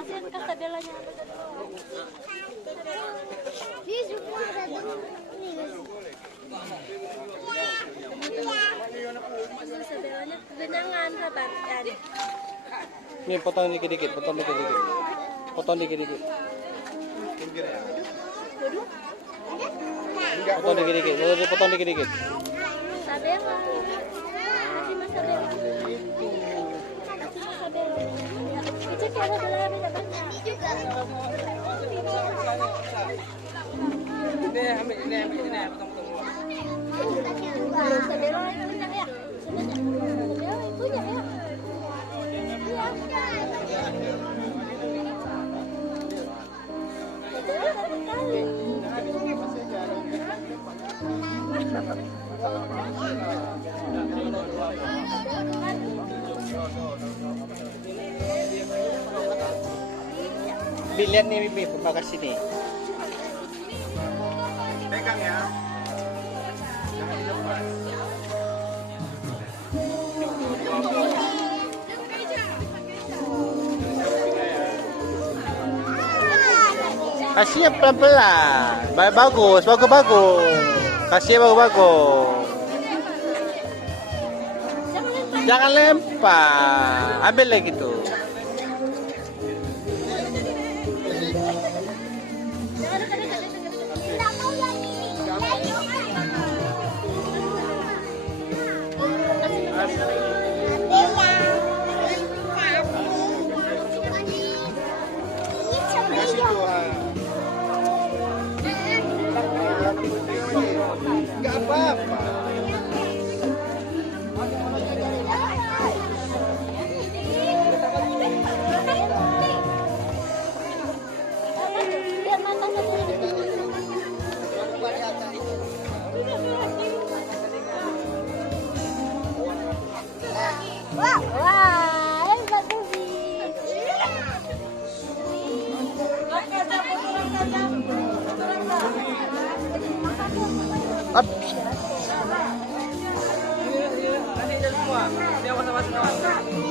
Kasihan Castabellanya ada dari bawah. Dia juga ada Castabellanya kebenangan sahabat. Ya, Nih potong dikit-dikit, potong dikit-dikit. Potong dikit-dikit. Potong dikit-dikit, potong dikit-dikit. Sabella. Kasih Mas Sabella. Kasih Mas Sabella. Kecil ada lari dapat. Ini ambil, potong. Sabella itu punya ya. Sabella itu punya ya. Lihat nih Bibi, pembakas sini. Pegang ya. Jangan dilepas. Kasih pelan-pelan. Bagus. Kasih bagus. Jangan lempar. Ambil lagi tuh. Kasih Tuhan. Enggak apa-apa. Wah, hebat Bubi. Up. Ini semua. Dia masing-masing.